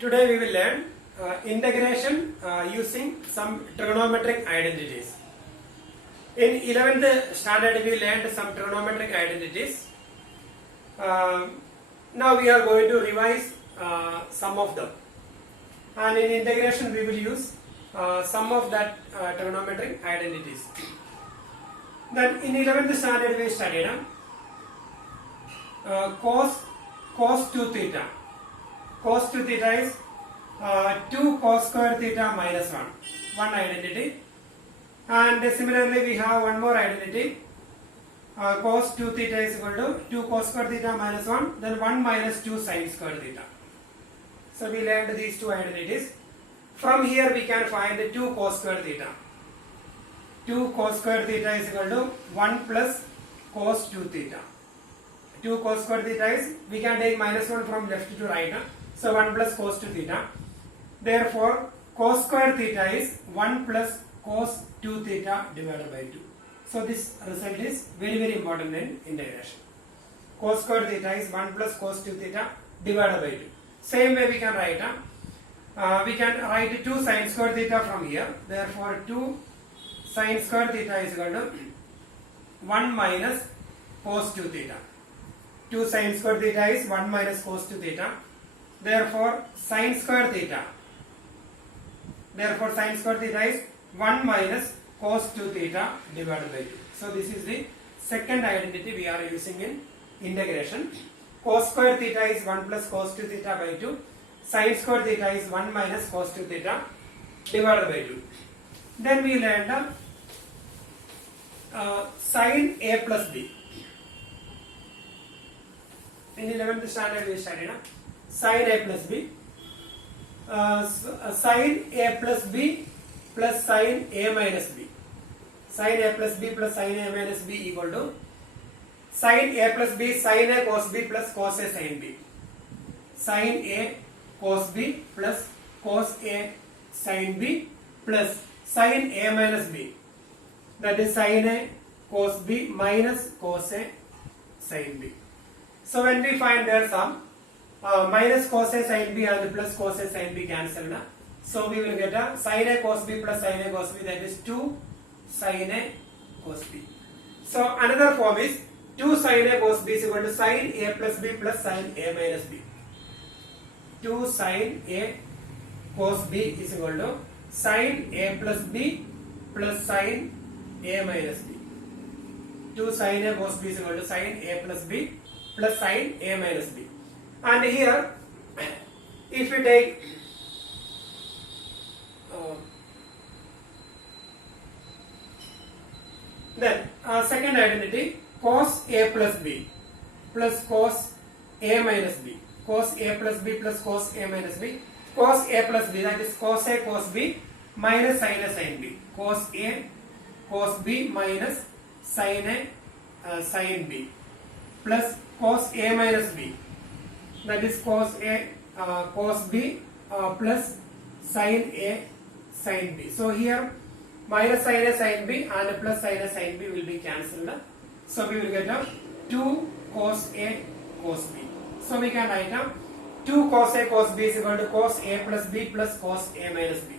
Today we will learn integration using some trigonometric identities. In 11th standard we learned some trigonometric identities. Now we are going to revise some of them, and in integration we will use some of that trigonometric identities. Then in 11th standard we studied cos 2 theta. Cos 2 theta is 2 cos square theta minus 1 identity, and similarly we have one more identity, cos 2 theta is equal to 2 cos square theta minus 1, then 1 minus 2 sin square theta. So we learned these two identities. From here we can find 2 cos square theta. 2 cos square theta is equal to 1 plus cos 2 theta. 2 cos square theta is, we can take minus 1 from left to right. So 1 plus cos 2 theta. Therefore, cos square theta is 1 plus cos 2 theta divided by 2. So this result is very important in integration. Cos square theta is 1 plus cos 2 theta divided by 2. Same way we can write 2 sin square theta from here. Therefore, 2 sin square theta is equal to 1 minus cos 2 theta. 2 sin square theta is 1 minus cos 2 theta. Therefore, sin square theta is 1 minus cos 2 theta divided by 2. So this is the second identity we are using in integration. Cos square theta is 1 plus cos 2 theta by 2. Sin square theta is 1 minus cos 2 theta divided by 2. Then we learned sin A plus B. In 11th standard we studied sin A plus B. Sin A plus B plus sin A minus B. Sin A plus B plus sin A minus B equal to sin A plus B sin A cos B plus cos A sin B. Sin A cos B plus cos A sin B plus sin A minus B. That is sin A cos B minus cos A sin B. So when we find their sum, minus cos A sin B and plus cos A sin B cancelled. So we will get a sin A cos B plus sin A cos B, that is 2 sin A cos B. So another form is 2 sin A cos B is equal to sin A plus B plus sin A minus B. 2 sin A cos B is equal to sin A plus B plus sin A minus B. 2 sin A cos B is equal to sin A plus B plus sin A minus B. And here, if we take then second identity, cos A plus B plus cos A minus B. Cos A plus B plus cos A minus B. Cos A plus B, that is cos A cos B minus sin A sin B. Cos A cos B minus sin A sin B plus cos A minus B, that is cos A cos B plus sin A sin B. So here minus sin A sin B and plus sin A sin B will be cancelled. So we will get 2 cos A cos B. So we can write 2 cos A cos B is equal to cos A plus B plus cos A minus B.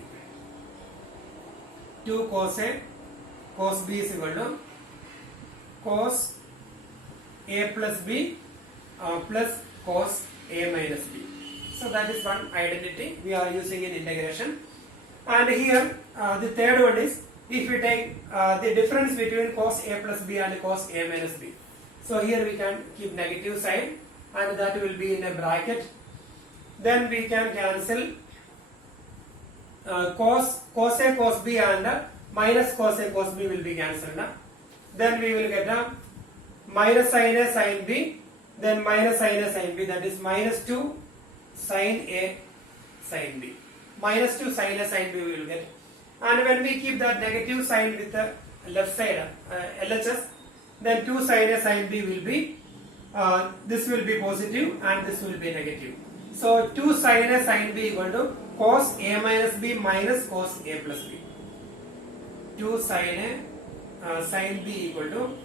2 cos A cos B is equal to cos A plus B plus cos A minus B. So that is one identity we are using in integration. And here the third one is, if we take the difference between cos A plus B and cos A minus B. So here we can keep negative sign and that will be in a bracket. Then we can cancel cos A cos B and minus cos A cos B will be cancelled. Then we will get minus sin A sin B, then minus sin A sin B, that is minus 2 sin A sin B. Minus 2 sin A sin B we will get. And when we keep that negative sign with the left side, LHS, then 2 sin A sin B will be, this will be positive and this will be negative. So 2 sin A sin B equal to cos A minus B minus cos A plus B. 2 sin A sin B equal to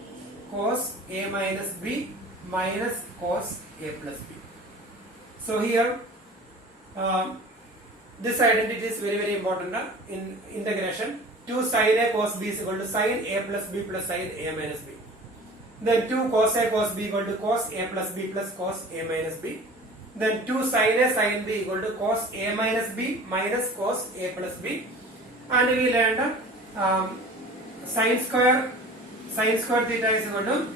cos A minus B minus cos A plus B. So here this identity is very important in integration. 2 sin a cos b is equal to sin a plus b plus sin a minus b. Then 2 cos a cos b equal to cos a plus b plus cos a minus b. Then 2 sin a sin b equal to cos a minus b minus cos a plus b. And we learned sin square theta is equal to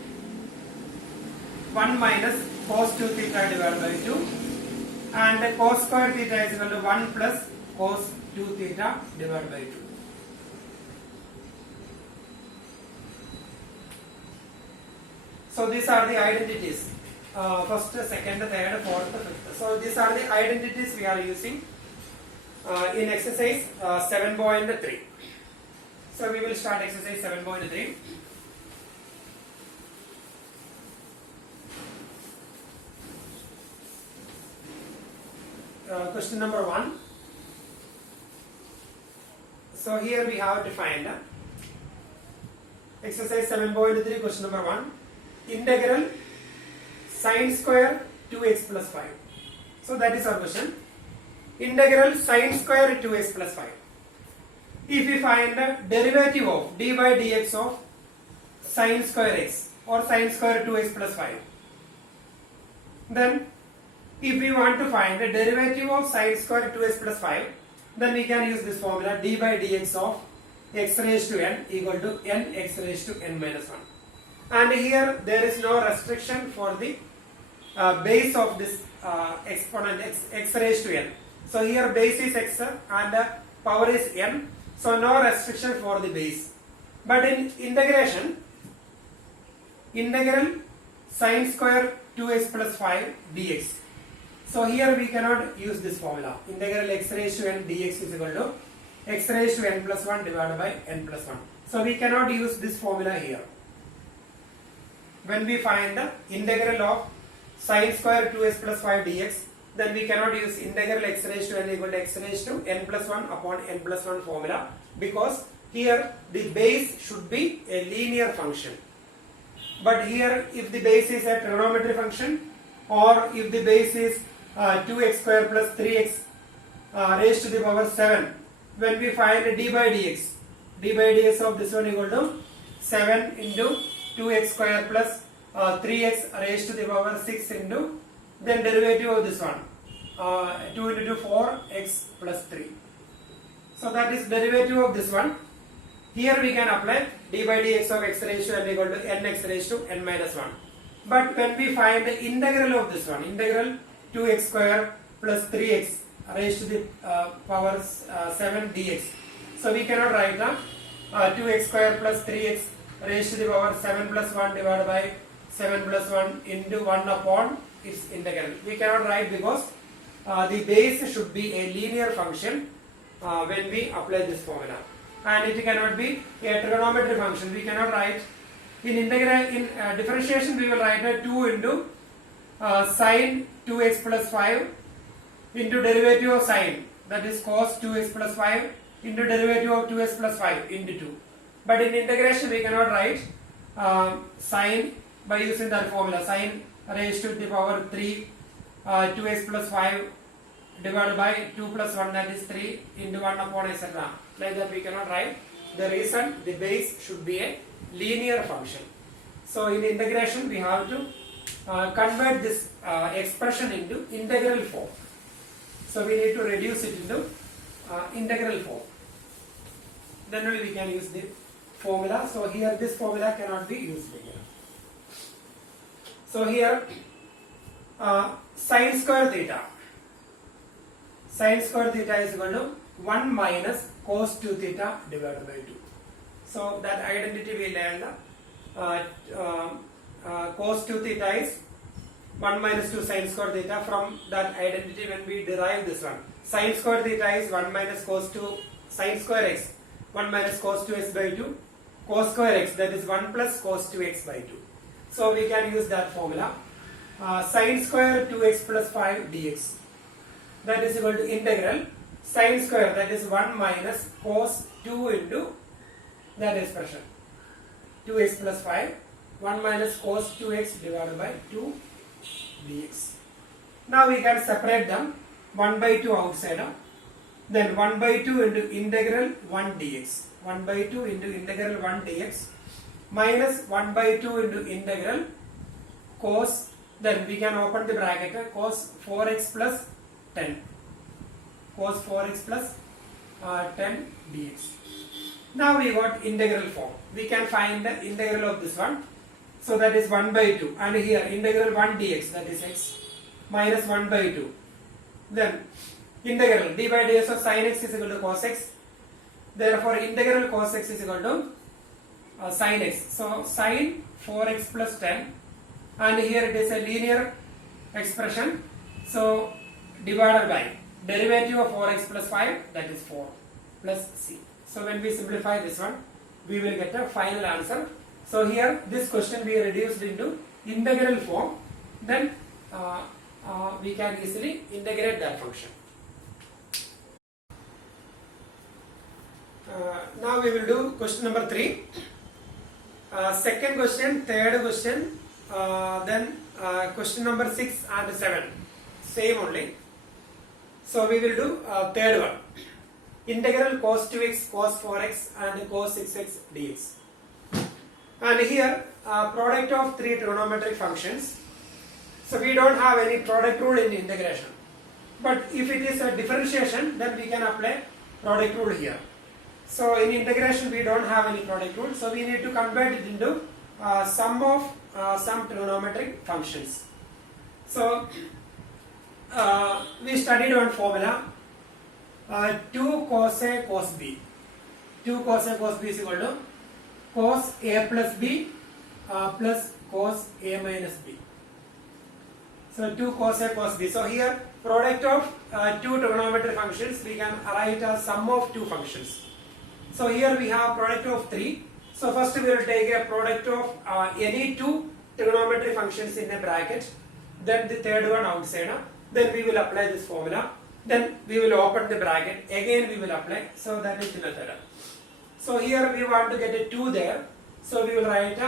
1 minus cos 2 theta divided by 2, and cos square theta is equal to 1 plus cos 2 theta divided by 2. So these are the identities, first, second, third, fourth, fifth. So these are the identities we are using in exercise 7.3. So we will start exercise 7.3. Question number 1. So here we have defined exercise 7.3, question number 1. Integral sin square 2x plus 5. So that is our question. Integral sin square 2x plus 5. If we find the derivative of d by dx of sin square x or sin square 2x plus 5, then if we want to find the derivative of sin square 2x plus 5, then we can use this formula d by dx of x raised to n equal to n x raised to n minus 1. And here there is no restriction for the base of this exponent x raised to n. So here base is x and power is n. So no restriction for the base. But in integration, integral sin square 2x plus 5 dx. So here we cannot use this formula. Integral x raised to n dx is equal to x raised to n plus 1 divided by n plus 1. So we cannot use this formula here. When we find the integral of sin square 2x plus 5 dx, then we cannot use integral x raised to n equal to x raised to n plus 1 upon n plus 1 formula, because here the base should be a linear function. But here if the base is a trigonometry function, or if the base is 2x square plus 3x raised to the power 7, when we find d by dx of this one equal to 7 into 2x square plus 3x raised to the power 6 into then derivative of this one 2 into 2 4x plus 3. So that is derivative of this one. Here we can apply d by dx of x raised to n equal to nx raised to n minus 1. But when we find the integral of this one, integral 2x square plus 3x raised to the power 7 dx. So we cannot write 2x square plus 3x raised to the power 7 plus 1 divided by 7 plus 1 into 1 upon its integral. We cannot write because the base should be a linear function when we apply this formula. And it cannot be a trigonometry function. We cannot write in integral, in differentiation we will write 2 into sin 2x plus 5 into derivative of sin, that is cos 2x plus 5 into derivative of 2x plus 5 into 2. But in integration we cannot write sin by using that formula, sin raised to the power 3 2x plus 5 divided by 2 plus 1, that is 3 into 1 upon etc. Like that we cannot write. The reason, the base should be a linear function. So in integration we have to convert this expression into integral form. So we need to reduce it into integral form. Then only we can use the formula. So here this formula cannot be used here. So here sin square theta. Sin square theta is equal to 1 minus cos 2 theta divided by 2. So that identity we learned. Cos 2 theta is 1 minus 2 sin square theta. From that identity when we derive this one, sin square theta is 1 minus cos 2 sin square x, 1 minus cos 2x by 2, cos square x, that is 1 plus cos 2x by 2. So we can use that formula. Sin square 2x plus 5 dx, that is equal to integral sin square, that is 1 minus cos 2 into that expression 2x plus 5, 1 minus cos 2x divided by 2 dx. Now we can separate them. 1 by 2 outside. Then 1 by 2 into integral 1 dx. 1 by 2 into integral 1 dx minus 1 by 2 into integral cos, then we can open the bracket, cos 4x plus 10. Cos 4x plus 10 dx. Now we got integral form. We can find the integral of this one. So that is 1 by 2. And here integral 1 dx, that is x minus 1 by 2. Then integral d by dx of sin x is equal to cos x. Therefore integral cos x is equal to sin x. So sin 4x plus 10. And here it is a linear expression. So divided by derivative of 4x plus 5, that is 4 plus c. So when we simplify this one, we will get a final answer. So here this question we reduced into integral form. Then we can easily integrate that function. Now we will do question number 3. Second question, third question, then question number 6 and 7. Same only. So we will do third one. Integral cos 2x, cos 4x and cos 6x dx. And here product of three trigonometric functions. So we don't have any product rule in integration. But if it is a differentiation, then we can apply product rule here. So in integration we don't have any product rule. So we need to convert it into sum of some trigonometric functions. So we studied one formula, 2 cos A cos B. 2 cos A cos B is equal to cos A plus B plus cos A minus B. So 2 cos A cos B. So here product of two trigonometric functions we can write as sum of two functions. So here we have product of 3. So first we will take a product of any two trigonometric functions in a bracket. Then the third one outside. Then we will apply this formula. Then we will open the bracket. Again we will apply. So that is the method. So here we want to get a 2 there. So we will write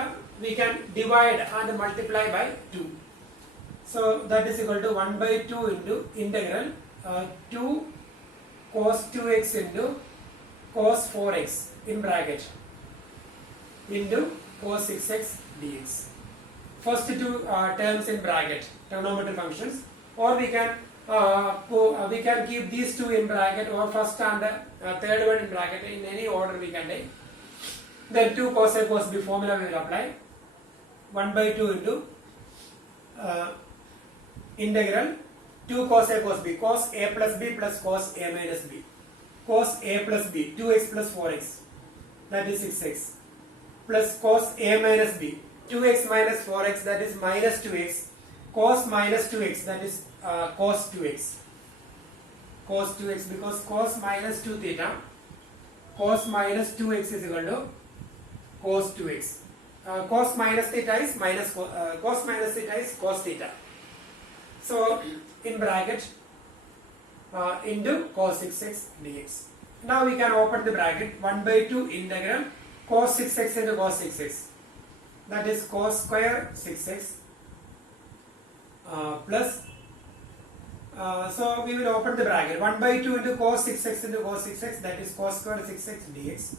we can divide and multiply by 2. So that is equal to 1 by 2 into integral 2 cos 2x into cos 4x in bracket into cos 6x dx. First two terms in bracket, trigonometric functions, or we can keep these two in bracket, or first and third one in bracket. In any order we can take. Then 2 cos A cos B formula we will apply. 1 by 2 into integral 2 cos A cos B, cos A plus B plus cos A minus B. Cos A plus B, 2x plus 4x, that is 6x, plus cos A minus B, 2x minus 4x, that is minus 2x, cos minus 2x, that is cos 2x. Cos 2x, because cos minus 2 theta, cos minus 2x is equal to cos 2x. Cos minus theta is cos minus theta is cos theta. So in bracket into cos 6x dx. Now we can open the bracket. 1 by 2 integral cos 6x into cos 6x, that is cos square 6x plus so we will open the bracket. 1 by 2 into cos 6x into cos 6x, that is cos square 6x dx,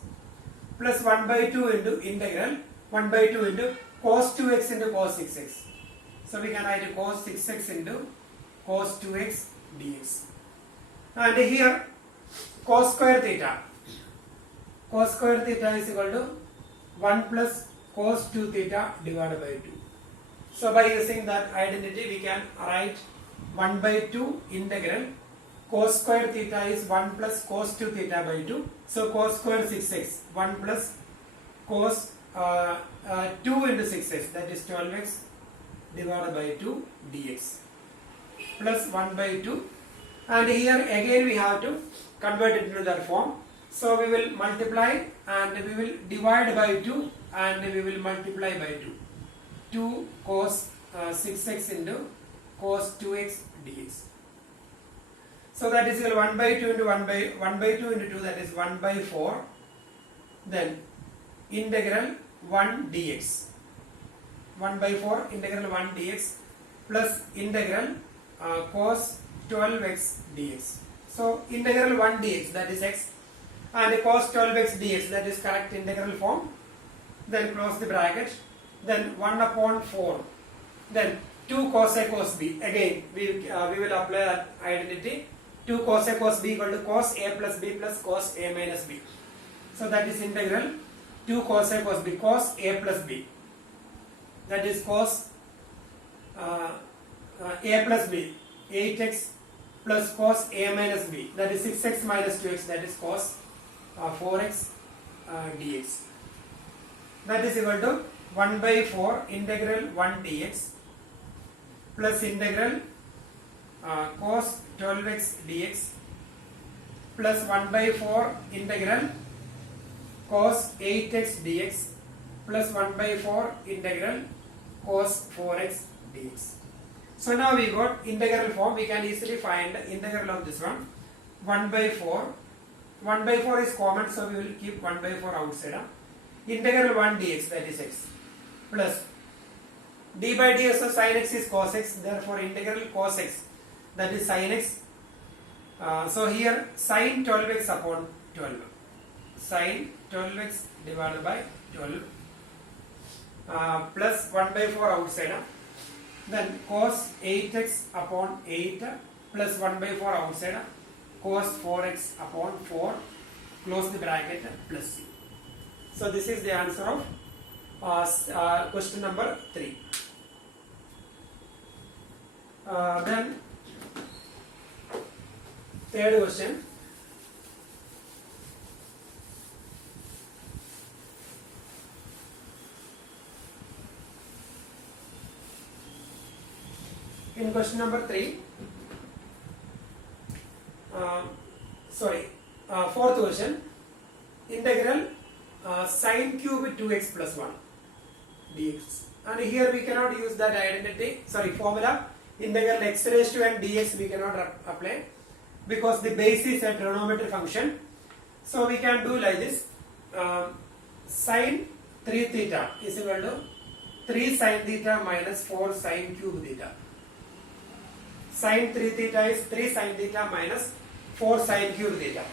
plus 1 by 2 into integral 1 by 2 into cos 2x into cos 6x. So we can write cos 6x into cos 2x dx. And here cos square theta is equal to 1 plus cos 2 theta divided by 2. So by using that identity we can write 1 by 2 integral cos square theta is 1 plus cos 2 theta by 2. So cos square 6x, 1 plus cos 2 into 6x, that is 12x divided by 2 dx, plus 1 by 2. And here again we have to convert it into that form. So we will multiply and we will divide by 2 and we will multiply by 2. 2 cos 6x into cos 2x dx. So that is equal 1 by 2 into 1 by 2 into 2, that is 1 by 4. Then integral 1 dx. 1 by 4 integral 1 dx plus integral cos 12x dx. So integral 1 dx, that is x, and cos 12x dx, that is correct integral form. Then close the bracket. Then 1 upon 4. Then 2 cos A cos B. Again we will apply that identity. 2 cos A cos B equal to cos A plus B plus cos A minus B. So that is integral 2 cos A cos B, cos A plus B. That is cos A plus B, 8x plus cos A minus B. That is 6x minus 2x. That is cos 4x dx. That is equal to 1 by 4 integral 1 dx plus integral cos 12x dx plus 1 by 4 integral cos 8x dx plus 1 by 4 integral cos 4x dx. So now we got integral form. We can easily find the integral of this one. 1 by 4. 1 by 4 is common, so we will keep 1 by 4 outside. Integral 1 dx, that is x, plus d by ds of sin x is cos x, therefore integral cos x, that is sin x. So here sin 12x upon 12, sin 12x divided by 12 plus 1 by 4 outside. Then cos 8x upon 8 plus 1 by 4 outside, cos 4x upon 4, close the bracket, plus c. So this is the answer of question number 3. Then third question. In question number 3, fourth question, integral sin cube 2x plus 1 dx. And here we cannot use that formula, integral x raised to n dx we cannot apply because the base is a trigonometric function. So we can do like this, sin 3 theta is equal to 3 sin theta minus 4 sin cube theta. Sin 3 theta is 3 sin theta minus 4 sin cube theta.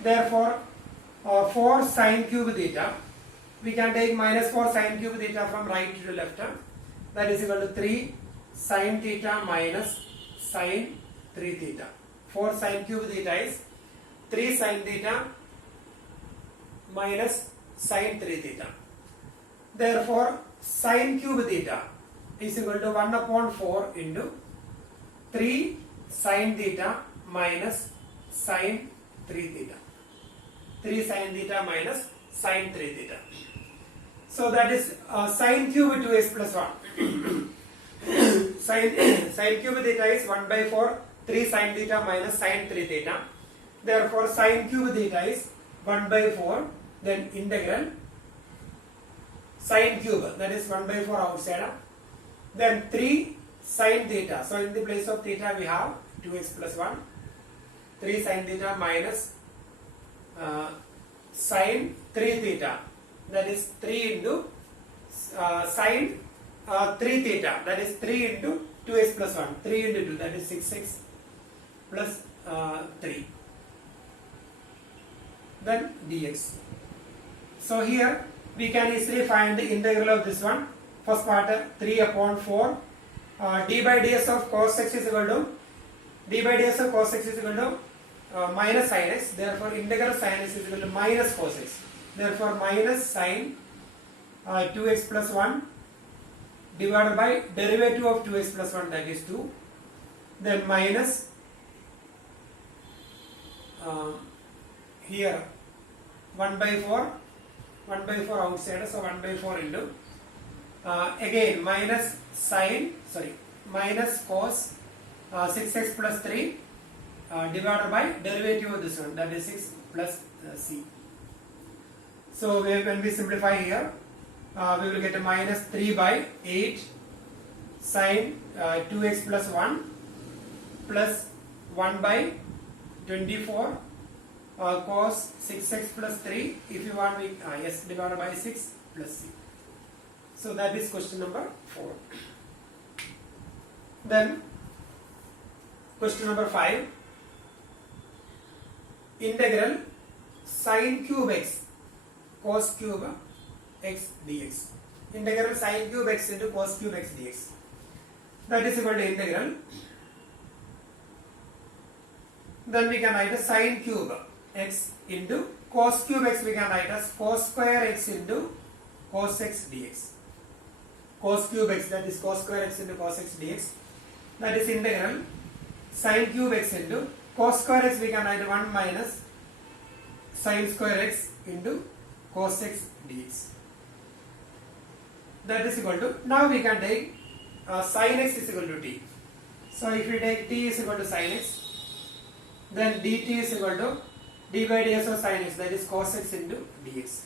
Therefore 4 sin cube theta, we can take minus 4 sin cube theta from right to left. That is equal to 3 sin theta minus sin 3 theta. 4 sin cube theta is 3 sin theta minus sin 3 theta. Therefore sin cube theta is equal to 1 upon 4 into 3 sin theta minus sin 3 theta. 3 sin theta minus sin 3 theta. So that is sin cube 2x plus 1. sin cube theta is 1 by 4 3 sin theta minus sin 3 theta. Therefore sin cube theta is 1 by 4, then integral sin cube, that is 1 by 4 outside, then 3 sin theta. So in the place of theta we have 2x plus 1, 3 sin theta minus sin 3 theta, that is 3 into sin 3 theta, that is 3 into 2x plus 1, 3 into 2, that is 6x plus 3, then dx. So here we can easily find the integral of this one. First part 3 upon 4, d by ds of cos x is equal to minus sin x. Therefore integral sin x is equal to minus cos x. Therefore minus sin 2x plus 1 divided by derivative of 2x plus 1, that is 2. Then minus here 1 by 4 outside, so 1 by 4 into again minus cos 6x plus 3 divided by derivative of this one, that is 6 plus c. So when we simplify here, we will get a minus 3 by 8 sin 2x plus 1 plus 1 by 24 cos 6x plus 3, if you want we divided by 6 plus c. So that is question number 4. Then Question number 5. Integral sine cube x cos cube x dx. Integral sine cube x into cos cube x dx. That is equal to integral. Then we can write as sine cube x into cos cube x, we can write as cos square x into cos x dx. Cos cube x, that is cos square x into cos x dx. That is integral sine cube x into cos square x, we can write 1 minus sine square x into cos x dx. That is equal to, now we can take sin x is equal to t. So if we take t is equal to sin x, then dt is equal to d by ds of sin x, that is cos x into dx.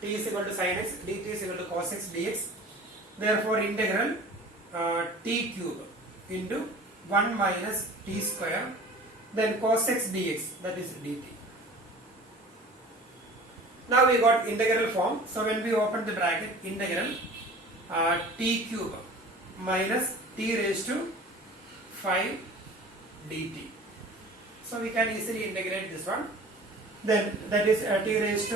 T is equal to sin x, dt is equal to cos x dx. Therefore integral t cube into 1 minus t square, then cos x dx, that is dt. Now we got integral form. So when we open the bracket, integral t cube minus t raised to 5 dt. So we can easily integrate this one. Then that is t raised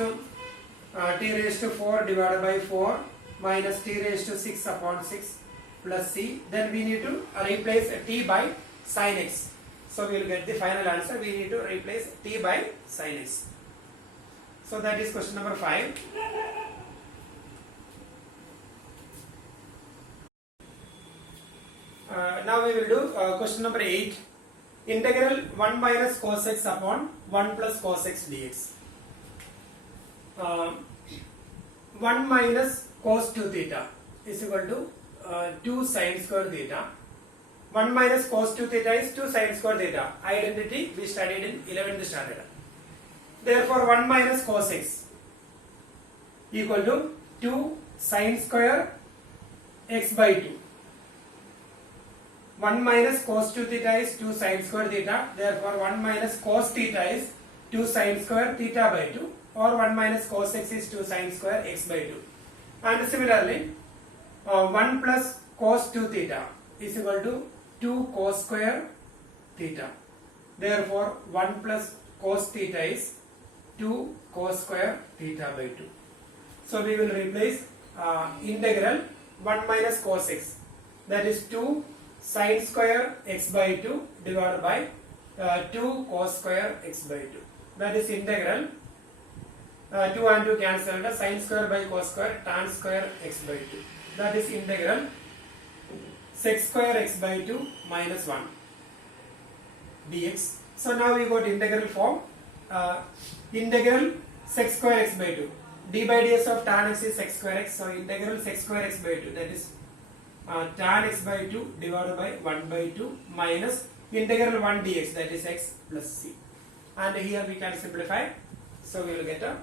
to 4 divided by 4 minus t raised to 6 upon 6 plus c. Then we need to replace t by sin x. So we will get the final answer. We need to replace t by sin x. So that is question number 5. Now we will do question number 8. Integral 1 minus cos x upon 1 plus cos x dx. 1 minus cos 2 theta is equal to 2 sin square theta. 1 minus cos 2 theta is 2 sin square theta. Identity we studied in 11th standard. Therefore 1 minus cos x equal to 2 sin square x by 2. 1 minus cos 2 theta is 2 sin square theta. Therefore 1 minus cos theta is 2 sin square theta by 2, or 1 minus cos x is 2 sin square x by 2. And similarly 1 plus cos 2 theta is equal to 2 cos square theta. Therefore 1 plus cos theta is 2 cos square theta by 2. So we will replace integral 1 minus cos x, that is 2 sin square x by 2 divided by 2 cos square x by 2. That is integral 2 and 2 cancelled, sin square by cos square tan square x by 2. That is integral sec square x by 2 minus 1 dx. So now we got integral form. Integral sec square x by 2. D by ds of tan x is sec square x. So integral sec square x by 2, that is tan x by 2 divided by 1 by 2 minus integral 1 dx, that is x plus c. And here we can simplify. So we will get a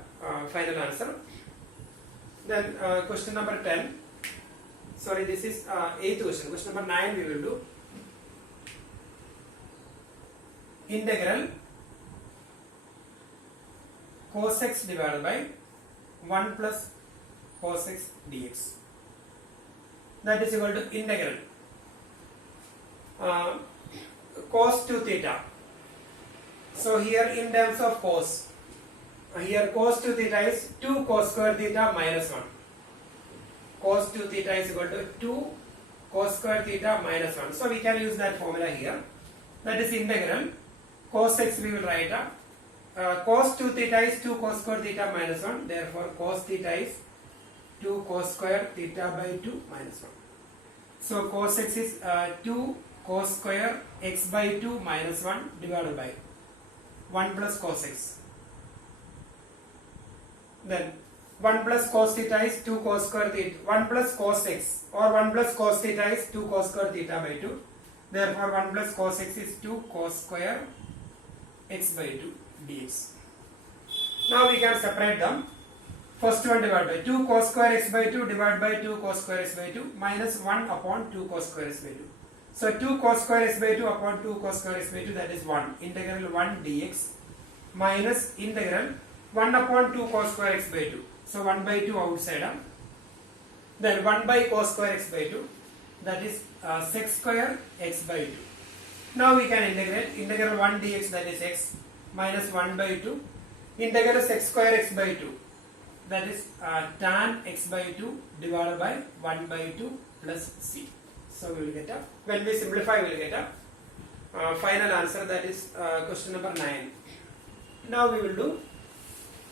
final answer. Then question number 10. Sorry, this is 8th question. Question number 9 we will do. Integral cos x divided by 1 plus cos x dx. That is equal to integral cos 2 theta. So here in terms of cos, here cos 2 theta is 2 cos square theta minus 1. Cos 2 theta is equal to 2 cos square theta minus 1. So we can use that formula here. That is integral cos x, we will write cos 2 theta is 2 cos square theta minus 1. Therefore cos theta is 2 cos square theta by 2 minus 1. So cos x is 2 cos square x by 2 minus 1 divided by 1 plus cos x. Then 1 plus cos theta is 2 cos square theta, 1 plus cos x, or 1 plus cos theta is 2 cos square theta by 2. Therefore 1 plus cos x is 2 cos square x by 2 dx. Now we can separate them. First one divided by 2 cos square x by 2 divided by 2 cos square x by 2 minus 1 upon 2 cos square x by 2. So 2 cos square x by 2 upon 2 cos square x by 2, that is 1. Integral 1 dx minus integral 1 upon 2 cos square x by 2. So 1 by 2 outside. Then 1 by cos square x by 2, that is sec square x by 2. Now we can integrate integral 1 dx, that is x minus 1 by 2, integral x square x by 2, that is tan x by 2 divided by 1 by 2 plus c. So we will get a, when we simplify we will get a final answer, that is question number 9. Now we will do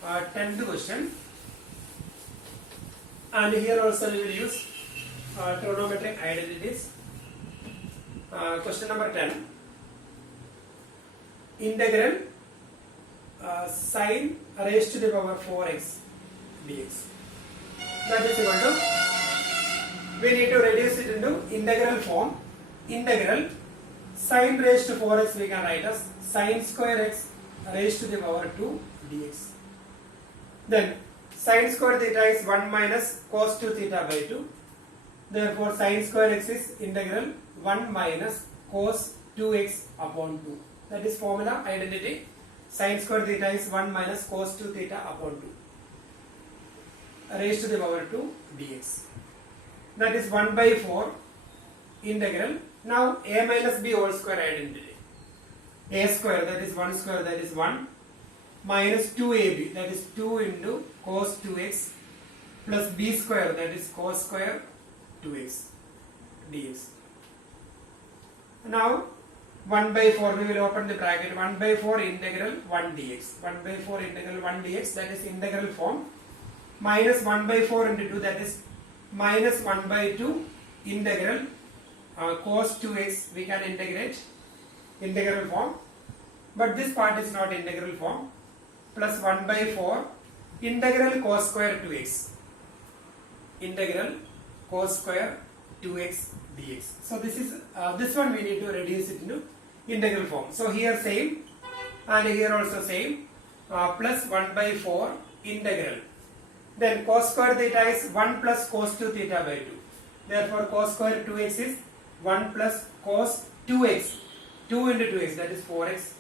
10th question, and here also we will use trigonometric identities. Question number 10, integral sine raised to the power 4x dx, that is equal to, we need to reduce it into integral form. Integral sine raised to 4x we can write as sine square x raised to the power 2 dx. Then sine square theta is 1 minus cos 2 theta by 2. Therefore sine square x is integral 1 minus cos 2x upon 2. That is formula identity. Sine square theta is 1 minus cos 2 theta upon 2 raised to the power 2 dx. That is 1 by 4 integral. Now a minus b whole square identity. A square, that is 1 square, that is 1, minus 2ab, that is 2 into cos 2x, plus b square, that is cos square 2x dx. Now 1 by 4, we will open the bracket, 1 by 4 integral 1 dx, 1 by 4 integral 1 dx, that is integral form, minus 1 by 4 into 2, that is minus 1 by 2 integral cos 2x, we can integrate integral form, but this part is not integral form, plus 1 by 4 integral cos square 2x, integral cos square 2x dx. So this is this one we need to reduce it into integral form. So here same, and here also same, plus 1 by 4 integral. Then cos square theta is 1 plus cos 2 theta by 2. Therefore cos square 2x is 1 plus cos 2x, 2 into 2x, that is 4x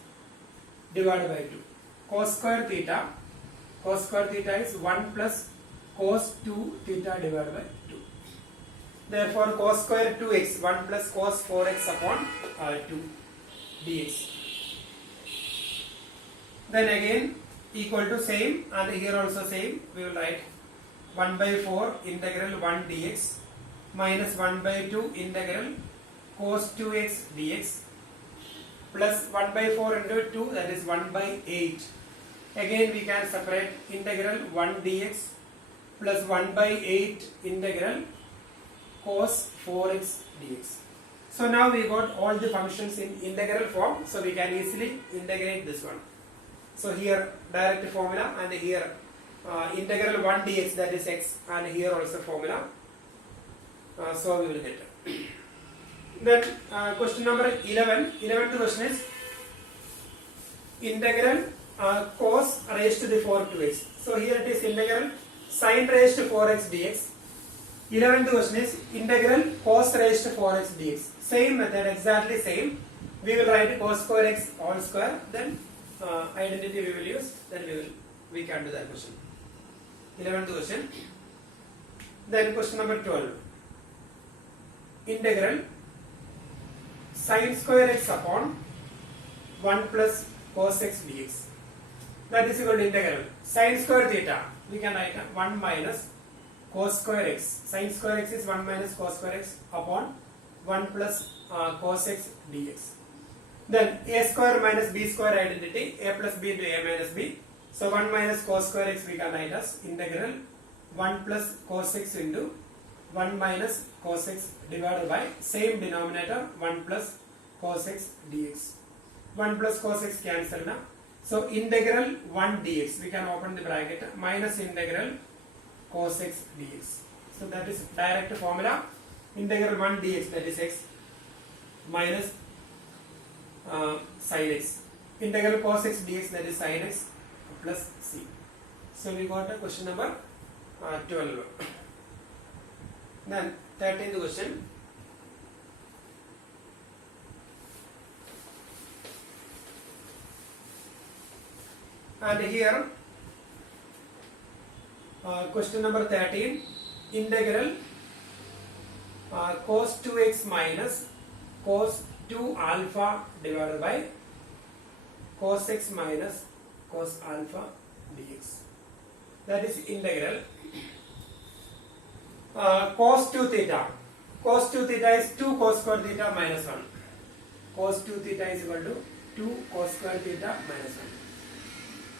divided by 2. Cos square theta is 1 plus cos 2 theta divided by 2. Therefore cos square 2x, 1 plus cos 4x upon 2 dx. Then again equal to same, and here also same, we will write 1 by 4 integral 1 dx minus 1 by 2 integral cos 2x dx, plus 1 by 4 into 2, that is 1 by 8. Again we can separate integral 1 dx plus 1 by 8 integral cos 4x dx. So now we got all the functions in integral form, so we can easily integrate this one. So here direct formula, and here integral 1 dx, that is x, and here also formula. So we will get it. Then question number 11. 11th question is integral cos raised to the 4 2x. So here it is integral sin raised to 4x dx. 11th question is integral cos raised to 4x dx. Same method, exactly same. We will write cos square x all square. Then identity we will use. Then we can do that question. 11th question. Then question number 12. Integral sin square x upon 1 plus cos x dx. That is equal to integral sin square theta. We can write 1 minus cos square x. Sin square x is 1 minus cos square x upon 1 plus cos x dx. Then a square minus b square identity, a plus b into a minus b. So 1 minus cos square x we can write as integral 1 plus cos x into 1 minus cos x divided by same denominator 1 plus cos x dx. 1 plus cos x cancel now. So integral 1 dx, we can open the bracket, minus integral cos x dx. So that is direct formula. Integral 1 dx, that is x, minus sin x. Integral cos x dx, that is sin x, plus c. So we got a question number 12. Then 13th question. And here question number 13, integral cos 2x minus cos 2 alpha divided by cos x minus cos alpha dx. That is integral cos 2 theta. Cos 2 theta is 2 cos square theta minus 1. Cos 2 theta is equal to 2 cos square theta minus 1.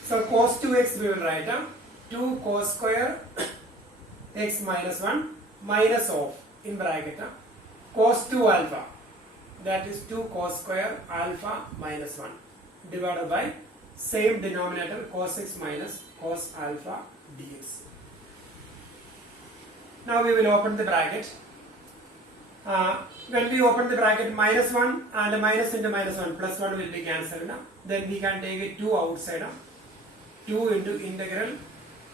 So cos 2x we will write 2 cos square x minus 1 minus of in bracket cos 2 alpha, that is 2 cos square alpha minus 1 divided by same denominator cos x minus cos alpha dx. Now we will open the bracket. When we open the bracket, minus 1 and minus into minus 1 plus 1 will be cancelled. Then we can take it 2 outside. 2 into integral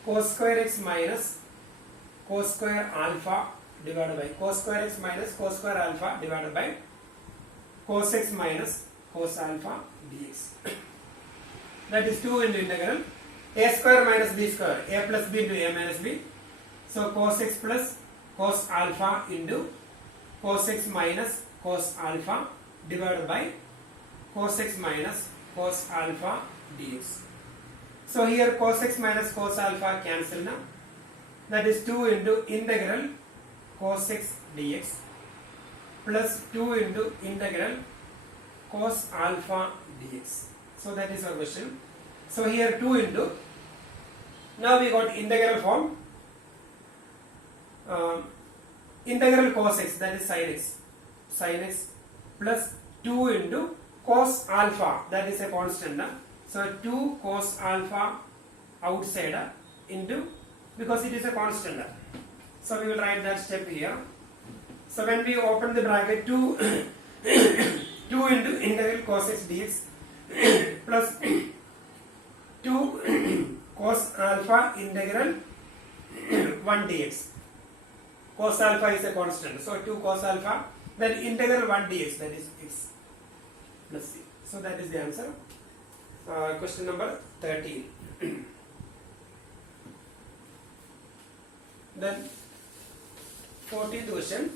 cos square x minus cos square alpha divided by cos square x minus cos square alpha divided by cos x minus cos alpha dx. That is 2 into integral a square minus b square, a plus b into a minus b. So cos x plus cos alpha into cos x minus cos alpha divided by cos x minus cos alpha dx. So here cos x minus cos alpha cancel now. That is 2 into integral cos x dx plus 2 into integral cos alpha dx. So that is our question. So here 2 into, now we got integral form, integral cos x, that is sin x plus 2 into cos alpha, that is a constant. So 2 cos alpha outside into, because it is a constant. So we will write that step here. So when we open the bracket, 2 2 into integral cos x dx plus 2 cos alpha integral 1 dx. Cos alpha is a constant, so 2 cos alpha, then integral 1 dx, that is x plus c. So that is the answer. Question number 13. Then 14th question.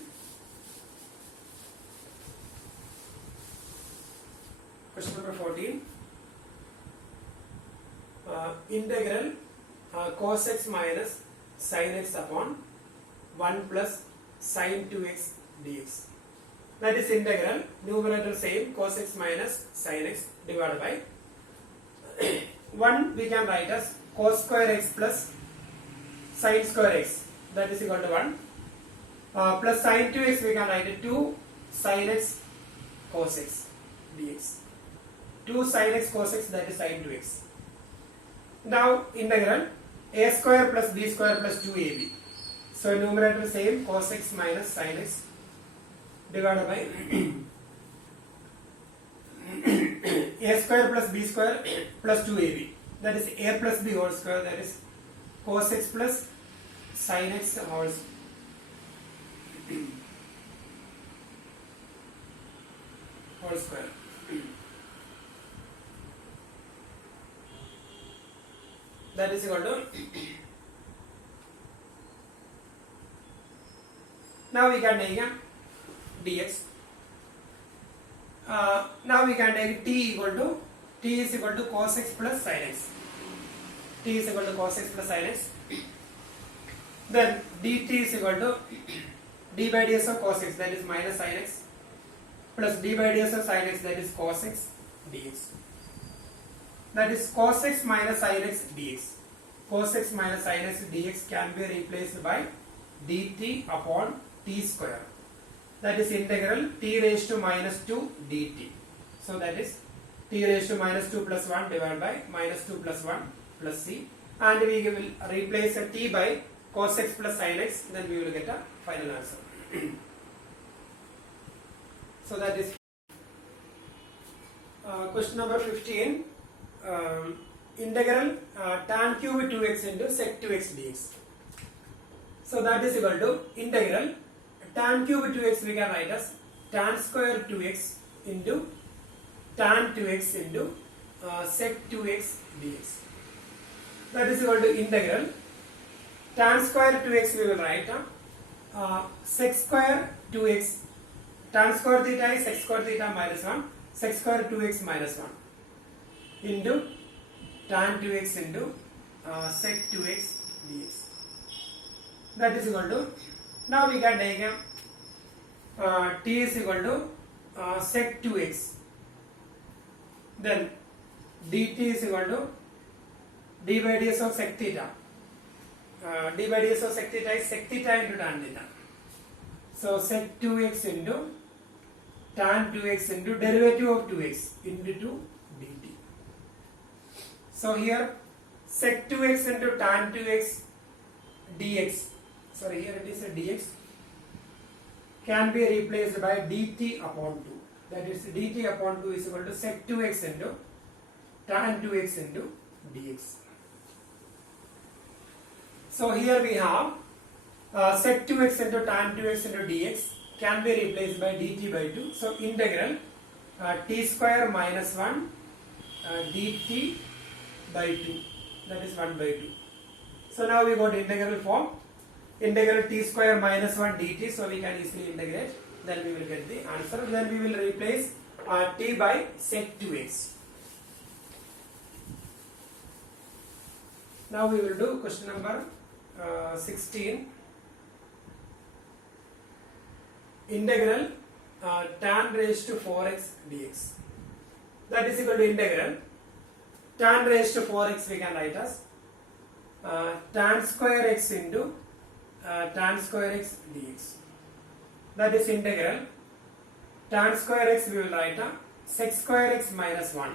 Question number 14. Integral cos x minus sin x upon 1 plus sin 2x dx. That is integral, numerator same, cos x minus sin x divided by 1 we can write as cos square x plus sin square x, that is equal to 1, plus sin 2x we can write it 2 sin x cos x dx. 2 sin x cos x, that is sin 2x. Now integral a square plus b square plus 2ab. So numerator same, cos x minus sin x divided by a square plus b square plus 2ab, that is a plus b whole square, that is cos x plus sin x whole square. That is equal to, now we can take dx. Now we can take t is equal to cos x plus sin x. T is equal to cos x plus sin x. Then dt is equal to d by ds of cos x, that is minus sin x, plus d by ds of sin x, that is cos x dx. That is cos x minus sin x dx. Cos x minus sin x dx can be replaced by dt upon t square. That is integral t raised to minus 2 dt. So that is t raised to minus 2 plus 1 divided by minus 2 plus 1 plus c. And we will replace a t by cos x plus sin x, then we will get a final answer. So that is question number 15. Integral tan cube 2x into sec 2x dx. So that is equal to integral tan cube 2x we can write as tan square 2x into tan 2x into sec 2x dx. That is equal to integral tan square 2x we will write sec square 2x tan square theta is sec square theta minus 1, sec square 2x minus 1 into tan 2x into sec 2x dx. That is equal to, now we can take t is equal to sec 2x, then dt is equal to d by ds of sec theta. D by ds of sec theta is sec theta into tan theta. So sec 2x into tan 2x into derivative of 2x into 2 dt. So here sec 2x into tan 2x dx, sorry, here it is a dx, can be replaced by dt upon 2. That is dt upon 2 is equal to sec 2x into tan 2x into dx. So here we have sec 2x into tan 2x into dx can be replaced by dt by 2. So integral t square minus 1 dt by 2, that is 1 by 2. So now we got integral form, integral t square minus 1 dt, so we can easily integrate, then we will get the answer. Then we will replace t by sec 2x. Now we will do question number 16. Integral tan raised to 4x dx. That is equal to integral tan raised to 4x, we can write as tan square x into tan square x dx. That is integral tan square x, we will write sec square x minus 1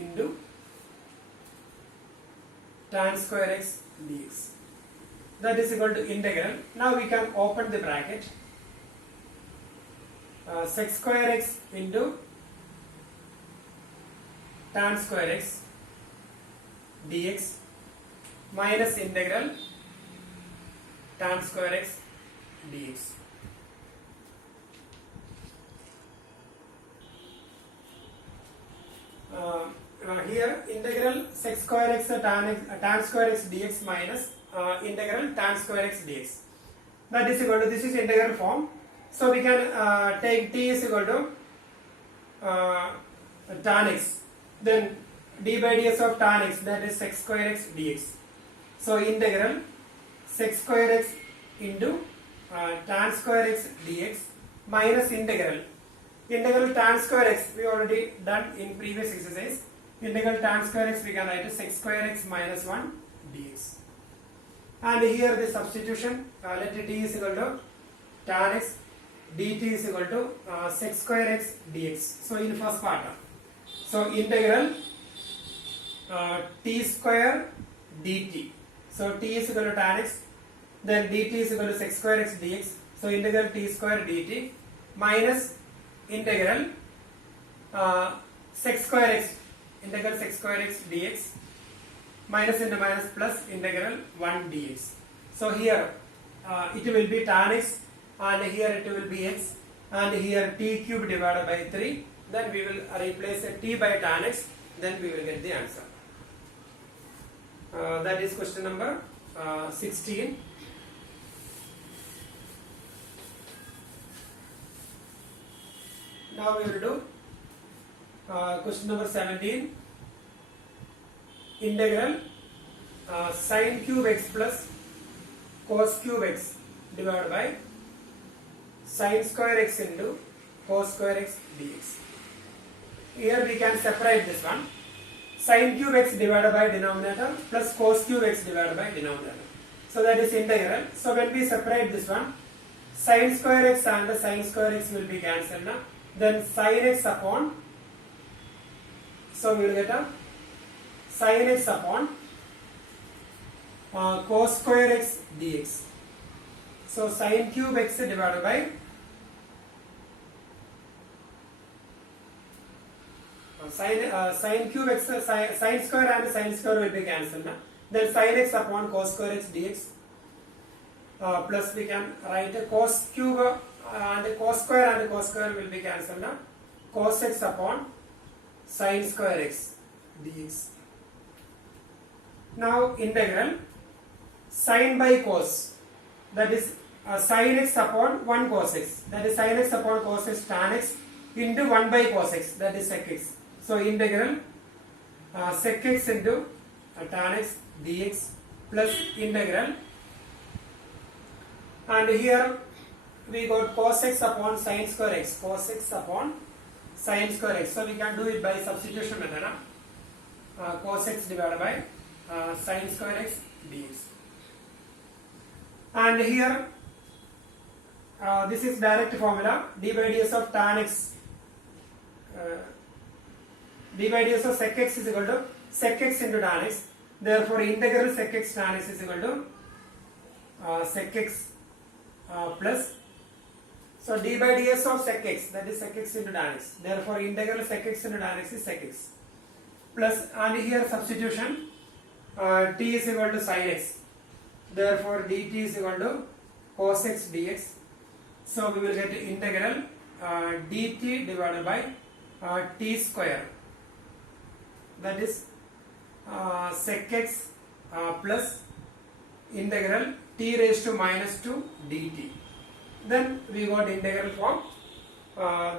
into tan square x dx. That is equal to integral. Now we can open the bracket. Sec square x into tan square x dx minus integral tan square x dx. Here integral sec square x tan square x dx minus integral tan square x dx. That is equal to, this is integral form. So we can take t is equal to tan x, then d by ds of tan x, that is sec square x dx. So integral sec square x into tan square x dx minus integral tan square x, we already done in previous exercise. Integral tan square x we can write as sec square x minus 1 dx. And here the substitution, let t is equal to tan x, dt is equal to sec square x dx. So in first part, so integral t square dt. So t is equal to tan x, then dt is equal to sec square x dx. So integral t square dt minus integral sec square x, integral sec square x dx, minus into minus plus integral 1 dx. So here it will be tan x, and here it will be x, and here t cube divided by 3. Then we will replace t by tan x, then we will get the answer. That is question number 16. Now we will do question number 17. Integral sin cube x plus cos cube x divided by sin square x into cos square x dx. Here we can separate this one. Sin cube x divided by denominator plus cos cube x divided by denominator. So that is integral. So when we separate this one, sin square x and the sin square x will be cancelled. Then sin x upon, so we will get a sin x upon cos square x dx. So sin cube x divided by sin cube x, sin square and sin square will be cancelled. Then sin x upon cos square x dx plus we can write a cos cube and cos square will be cancelled. Cos x upon sin square x dx. Now integral sin by cos, that is sin x upon 1 cos x, that is sin x upon cos x tan x into 1 by cos x, that is sec x. So integral sec x into tan x dx plus integral, and here we got cos x upon sin square x, cos x upon sin square x. So we can do it by substitution method. Cos x divided by sin square x dx. And here this is direct formula, d by ds of tan x, d by ds of sec x is equal to sec x into tan x. Therefore integral sec x tan x is equal to sec x plus, so d by ds of sec x, that is sec x into tan x. Therefore integral sec x into tan x is sec x plus, and here substitution, t is equal to sin x. Therefore dt is equal to cos x dx. So we will get integral dt divided by t square, that is sec x plus integral t raised to minus 2 dt. Then we got integral form.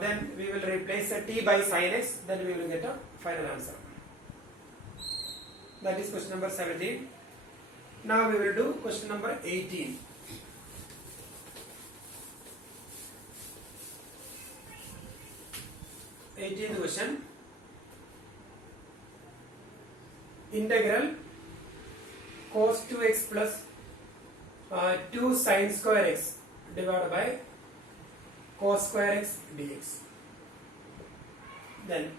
Then we will replace t by sin x. Then we will get a final answer. That is question number 17. Now we will do question number 18. Eighteenth question. Integral cos 2x plus 2 sin square x divided by cos square x dx. Then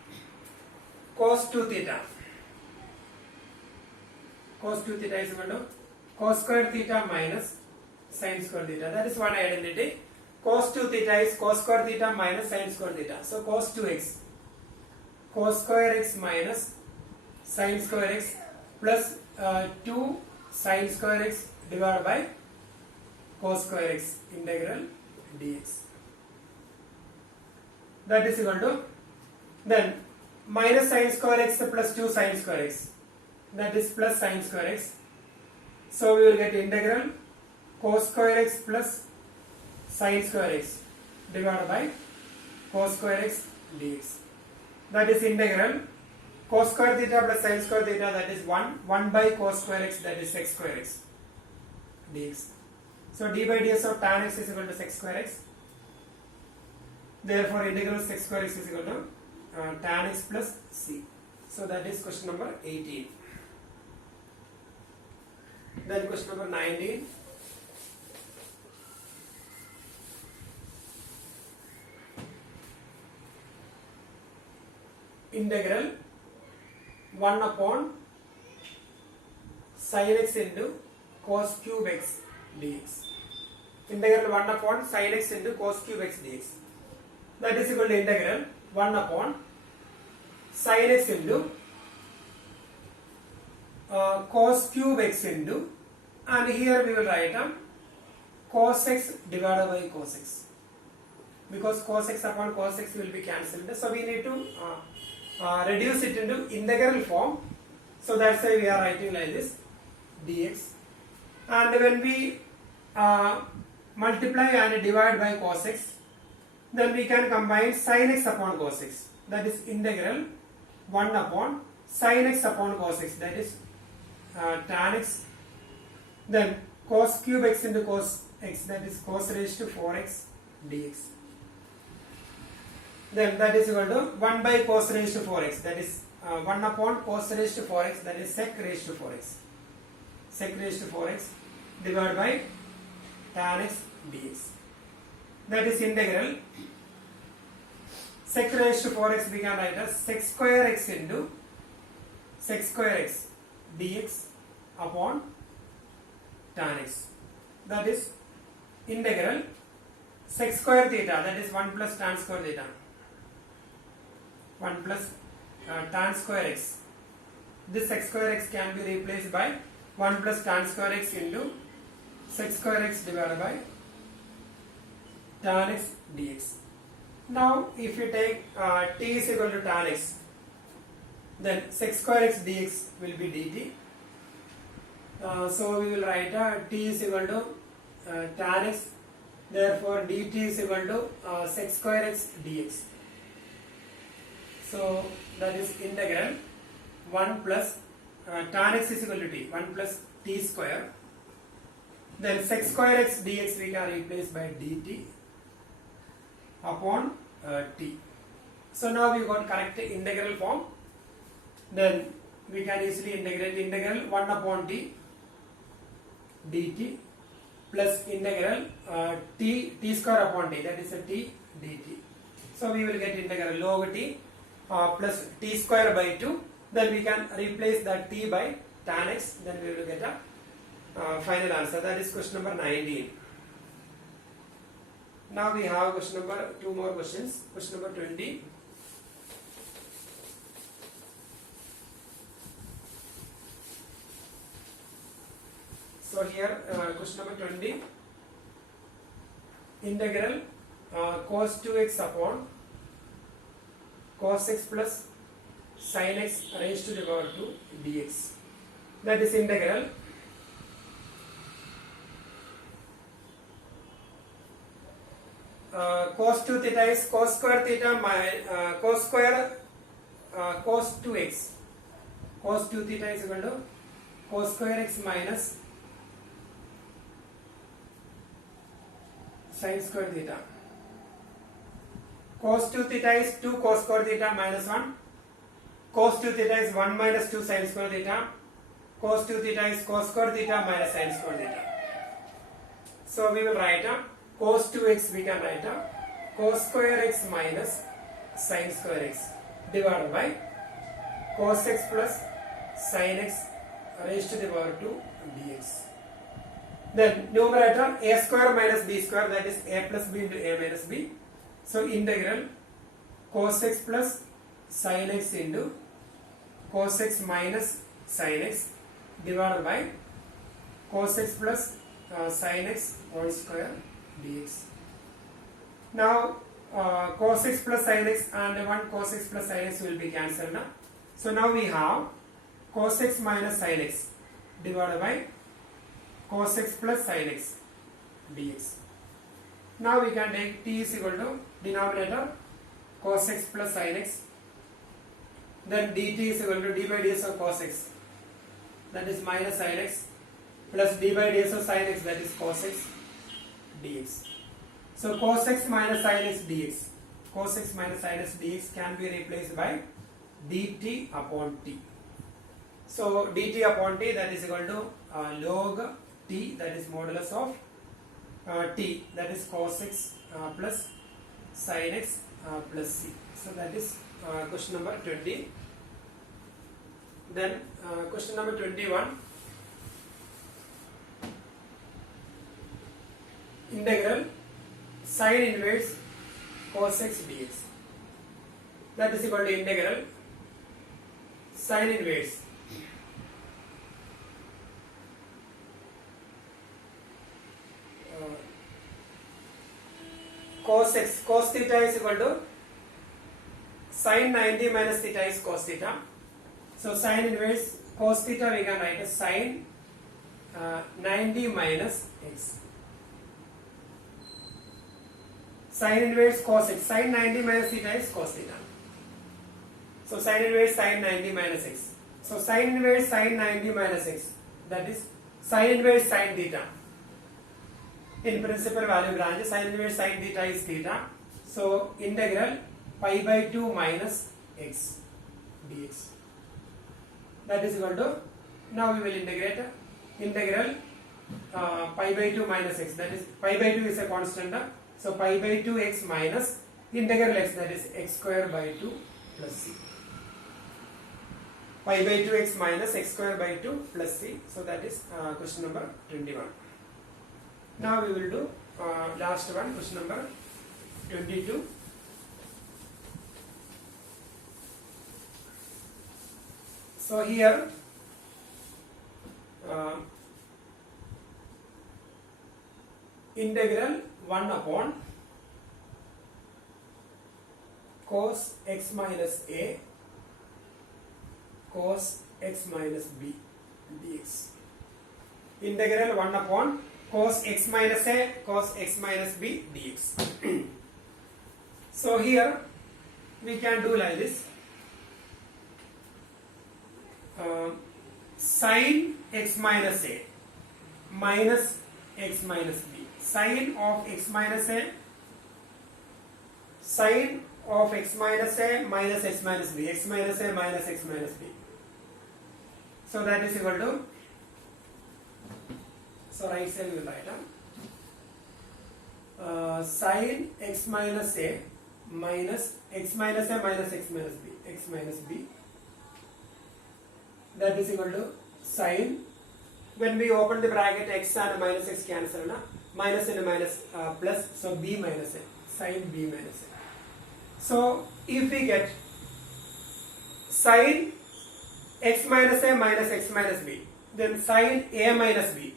cos 2 theta. Cos 2 theta is equal to cos square theta minus sin square theta. That is one identity. Cos 2 theta is cos square theta minus sin square theta. So cos 2x, cos square x minus sin square x plus 2 sin square x divided by cos square x integral dx. That is equal to, then minus sin square x plus 2 sin square x, that is plus sin square x. So we will get integral cos square x plus sin square x divided by cos square x dx. That is integral cos square theta plus sin square theta, that is 1 by cos square x, that is sec square x dx. So d by ds of tan x is equal to sec square x. Therefore integral sec square x is equal to tan x plus c. So that is question number 18. Then question number 19. Integral 1 upon sin x into cos cube x dx. Integral 1 upon sin x into cos cube x dx. That is equal to integral 1 upon sin x into cos cube x into, and here we will write cos x divided by cos x, because cos x upon cos x will be cancelled. So we need to reduce it into integral form. So that's why we are writing like this dx. And when we multiply and divide by cos x, then we can combine sin x upon cos x, that is integral 1 upon sin x upon cos x, that is tan x, then cos cube x into cos x, that is cos raised to 4x dx. Then that is equal to 1 by cos raised to 4x, that is 1 upon cos raised to 4x, that is sec raised to 4x, sec raised to 4x divided by tan x dx. That is integral sec raised to 4x we can write as sec square x into sec square x dx upon tan x. That is integral sec square theta, that is 1 plus tan square theta, 1 plus tan square x. This sec square x can be replaced by 1 plus tan square x into sec square x divided by tan x dx. Now if you take t is equal to tan x, then sec square x dx will be dt. So we will write t is equal to tan x Therefore, dt is equal to sec square x dx. So that is integral 1 plus tan x is equal to t, 1 plus t square. Then sec square x dx we can replace by dt upon t. So now we got correct integral form. Then we can easily integrate integral 1 upon t dt plus integral t square upon t, that is a t dt. So we will get integral log t plus t square by 2. Then we can replace that t by tan x. Then we will get a final answer. That is question number 19. Now we have question number 2 more questions. Question number 20. So here question number 20, integral cos 2x upon cos x plus sin x raised to the power 2 dx. That is integral cos 2 theta is cos square theta minus cos square cos 2x. Cos 2 theta is equal to cos square x minus sin square theta. Cos 2 theta is 2 cos square theta minus 1. Cos 2 theta is 1 minus 2 sin square theta. Cos 2 theta is cos square theta minus sin square theta. So we will write cos 2x, we can write cos square x minus sin square x divided by cos x plus sin x raised to the power 2 dx. Then numerator a square minus b square, that is a plus b into a minus b. So integral cos x plus sin x into cos x minus sin x divided by cos x plus sin x whole square dx. Now cos x plus sin x and 1 cos x plus sin x will be cancelled now. So now we have cos x minus sin x divided by cos x plus sin x dx. Now we can take t is equal to denominator cos x plus sin x, then dt is equal to d by ds of cos x, that is minus sin x, plus d by ds of sin x, that is cos x dx. So cos x minus sin x dx, cos x minus sin x dx can be replaced by dt upon t. So dt upon t, that is equal to log t, that is modulus of t, that is cos x plus sin x plus c. So that is question number 20. Then question number 21, integral sin inverse cos x dx, that is equal to integral sin inverse cos x, cos theta is equal to sin 90 minus theta is cos theta. So sin inverse cos theta we can write as sin 90 minus x. Sin inverse cos x, sin 90 minus theta is cos theta. So sin inverse sin 90 minus x. So sin inverse sin 90 minus x, that is sin inverse sin theta. In principal value branch, sin inverse sin theta is theta. So integral pi by 2 minus x dx, that is equal to, now we will integrate integral pi by 2 minus x, that is pi by 2 is a constant, so pi by 2 x minus integral x, that is x square by 2 plus c. Pi by 2x minus x square by 2 plus c. So that is question number 21. Now we will do last one, question number 22. So here integral 1 upon cos x minus a cos x minus b dx. Integral 1 upon cos x minus a cos x minus b dx. So here we can do like this. Sin x minus a minus x minus b. Sin of x minus a, sin of x minus a minus x minus b. X minus a minus x minus b. So that is equal to, so right side we will write down sin x minus a minus x minus a minus x minus b. X minus b. That is equal to sin, when we open the bracket x and minus x cancel na, minus and minus plus, so b minus a, sin b minus a. So if we get sin x minus a minus x minus b, then sin a minus b,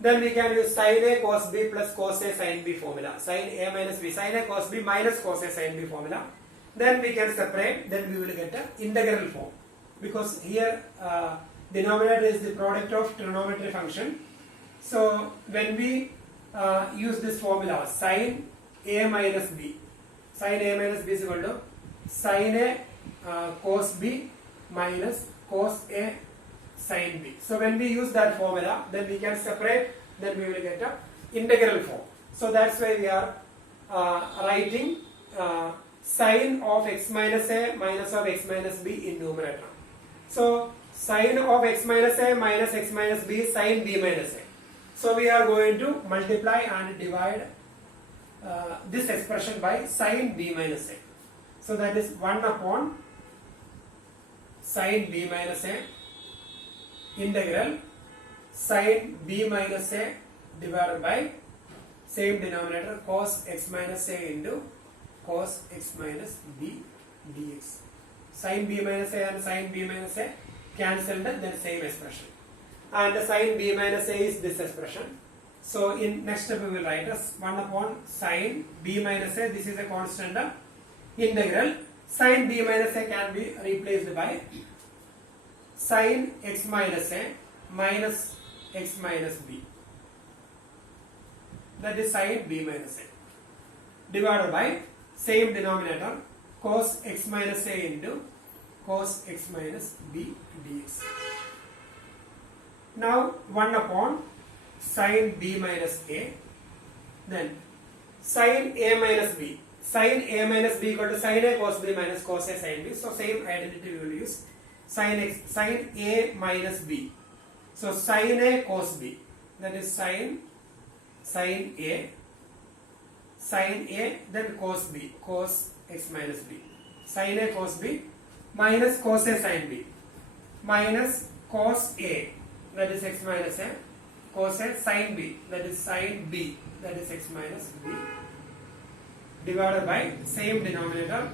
then we can use sin a cos b plus cos a sin b formula. Sin a minus b, sin a cos b minus cos a sin b formula. Then we can separate, then we will get the integral form. Because here denominator is the product of trigonometry function. So when we use this formula, sin a minus b, sin a minus b is equal to sin a cos b minus cos a sin b. So when we use that formula, then we can separate, then we will get a integral form. So that's why we are writing sin of x minus a minus of x minus b in numerator. So sin of x minus a minus x minus b is sin b minus a. So we are going to multiply and divide this expression by sin b minus a. So that is 1 upon sin b minus a integral sin b minus a divided by same denominator cos x minus a into cos x minus b dx. Sin b minus a and sin b minus a cancelled, then same expression. And the sin b minus a is this expression. So in next step we will write as 1 upon sin b minus a, this is a constant integral. Sin b minus a can be replaced by sin x minus a minus x minus b. That is sin b minus a divided by same denominator cos x minus a into cos x minus b dx. Now 1 upon sin b minus a, then sin a minus b. Sin a minus b equal to sin a cos b minus cos a sin b. So same identity we will use. Sin a minus b. So sin a cos b. That is sin a, then cos b, cos x minus b. Sin a cos b minus cos a sin b minus cos a, that is x minus a, cos a sin b, that is sin b, that is x minus b, divided by same denominator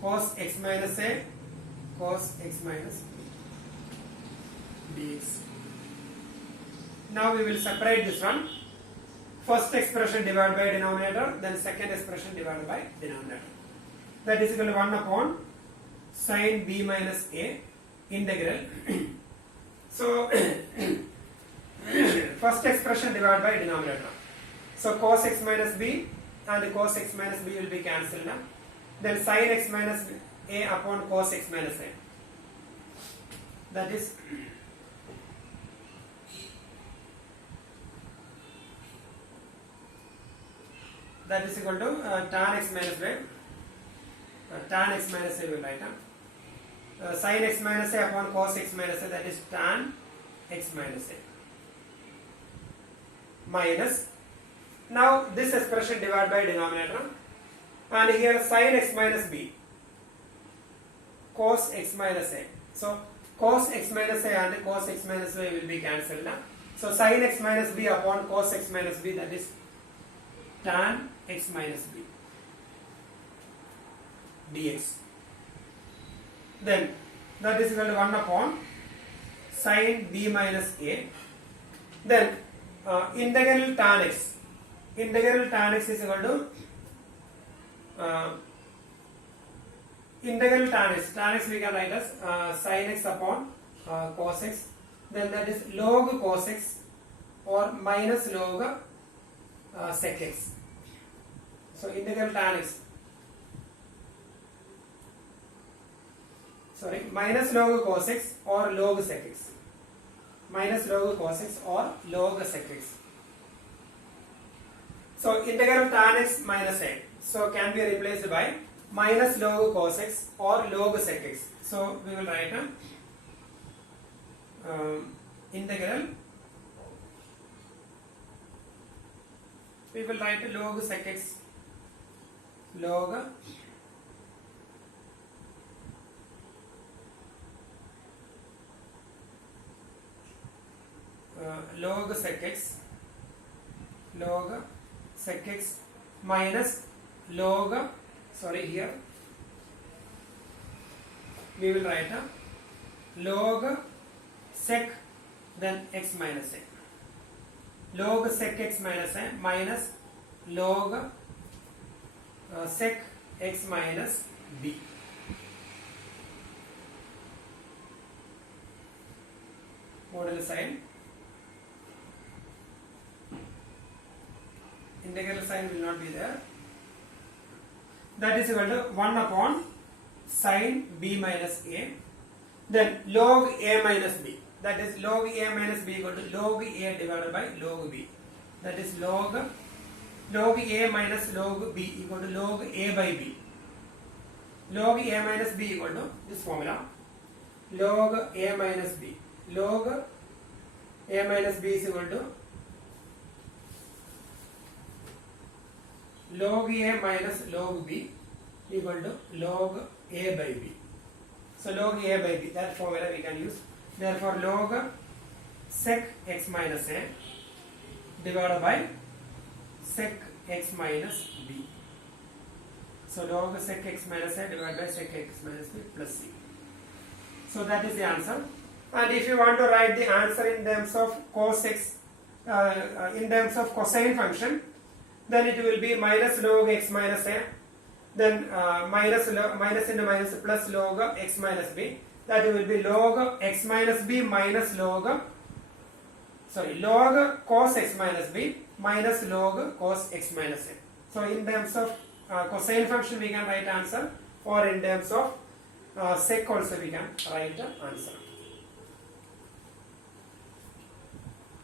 cos x minus a cos x minus b dx. Now we will separate this one. First expression divided by denominator, then second expression divided by denominator. That is equal to 1 upon sin b minus a integral. So first expression divided by denominator. So cos x minus b and cos x minus b will be cancelled now. Then sin x minus a upon cos x minus a. That is equal to tan x minus b. Tan x minus a will write down. Sin x minus a upon cos x minus a, that is tan x minus a. Minus, now this expression divided by denominator, and here sin x minus b, cos x minus a. So cos x minus a and cos x minus a will be cancelled now. So sin x minus b upon cos x minus b, that is tan x minus b dx. Then that is equal to 1 upon sin b minus a. Then integral tan x. Integral tan x is equal to integral tan x. Tan x we can write as sin x upon cos x. Then that is log cos x or minus log sec x. So integral tan x. Sorry, minus log cos x or log sec x. Minus log cos x or log sec x. So integral tan x minus a. So can be replaced by minus log cos x or log sec x. So we will write integral. We will write log sec x, log log sec x, log sec x minus log, sorry, here we will write log sec then x minus a, log sec x minus a minus log sec x minus b. Model sign, integral sign will not be there. That is equal to 1 upon sin b minus a, then log a minus b. That is log a minus b equal to log a divided by log b. That is log a minus log b equal to log a by b. Log a minus b equal to this formula, log a minus b. Log a minus b is equal to log a minus log b equal to log a by b. So log a by b, that formula we can use. Therefore log sec x minus a divided by sec x minus b. So log sec x minus a divided by sec x minus b plus c. So that is the answer. And if you want to write the answer in terms of cos x, in terms of cosine function, then it will be minus log x minus a, then minus into minus plus log x minus b. That will be log x minus b minus log cos x minus b minus log cos x minus a. So in terms of cosine function we can write answer, or in terms of sec also we can write the answer.